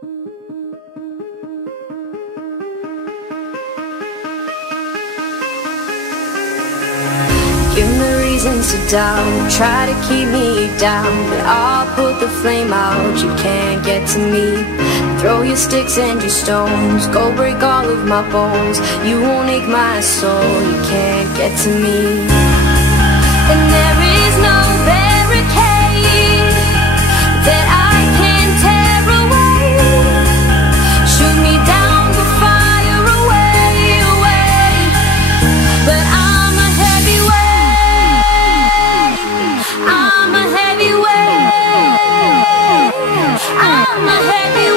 Give me reasons to doubt, try to keep me down, but I'll put the flame out, you can't get to me. Throw your sticks and your stones, go break all of my bones. You won't ache my soul, you can't get to me. And there is no barricade that I can tear away. Shoot me down, the fire away, away. But I'm a heavyweight, I'm a heavyweight, I'm a heavyweight.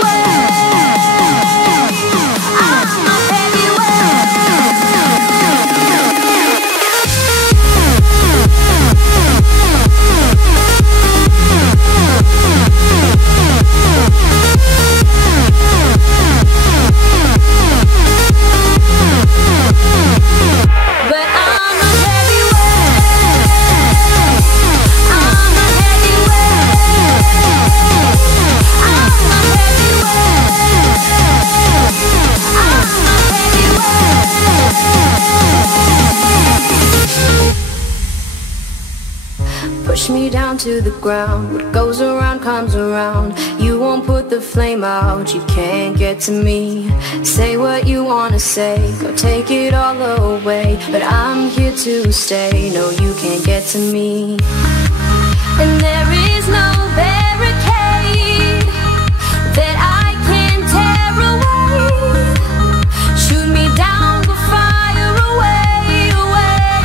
Push me down to the ground, what goes around comes around. You won't put the flame out, you can't get to me. Say what you wanna say, go take it all away, but I'm here to stay, no you can't get to me. And there is no barricade that I can tear away. Shoot me down, the fire away, away.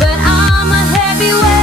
But I'm a heavyweight,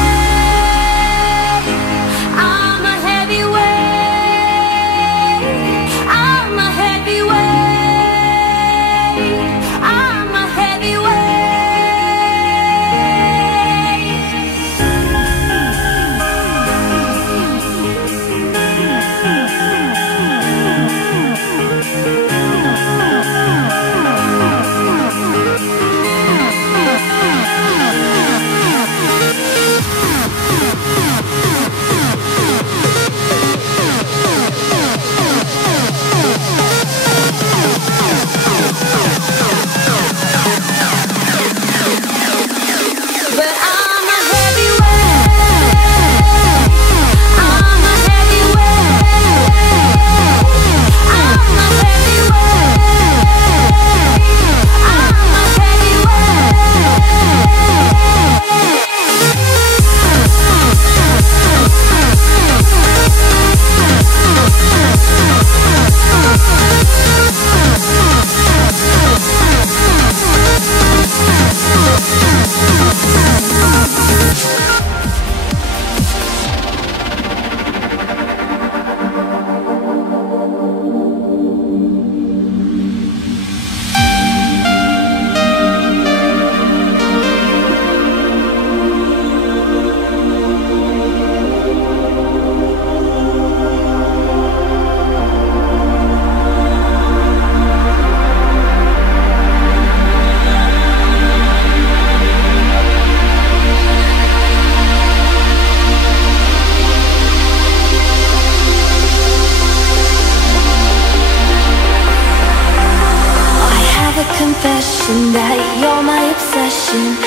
that you're my obsession.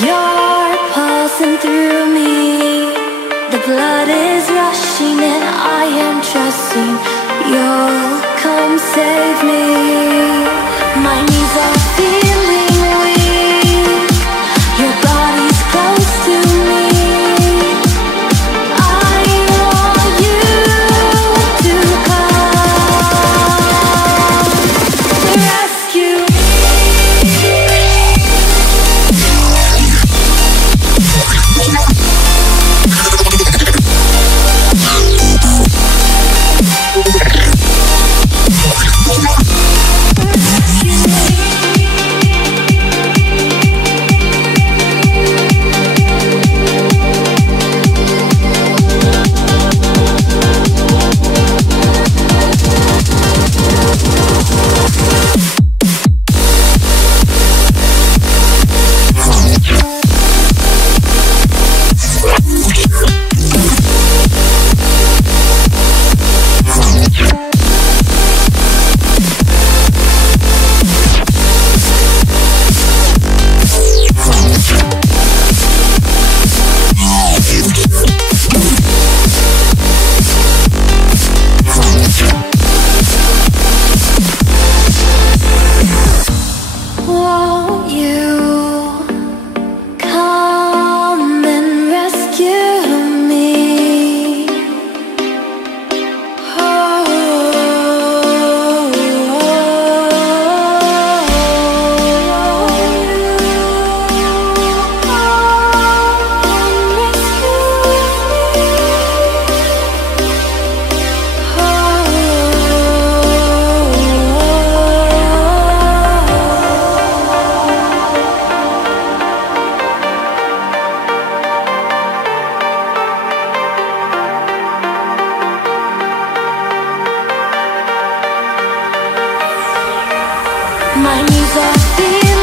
You're pulsing through me. The blood is rushing and I am trusting you'll come save me. My knees are feeling weak, your body's close to me. I want you to come to rescue. My knees are feeling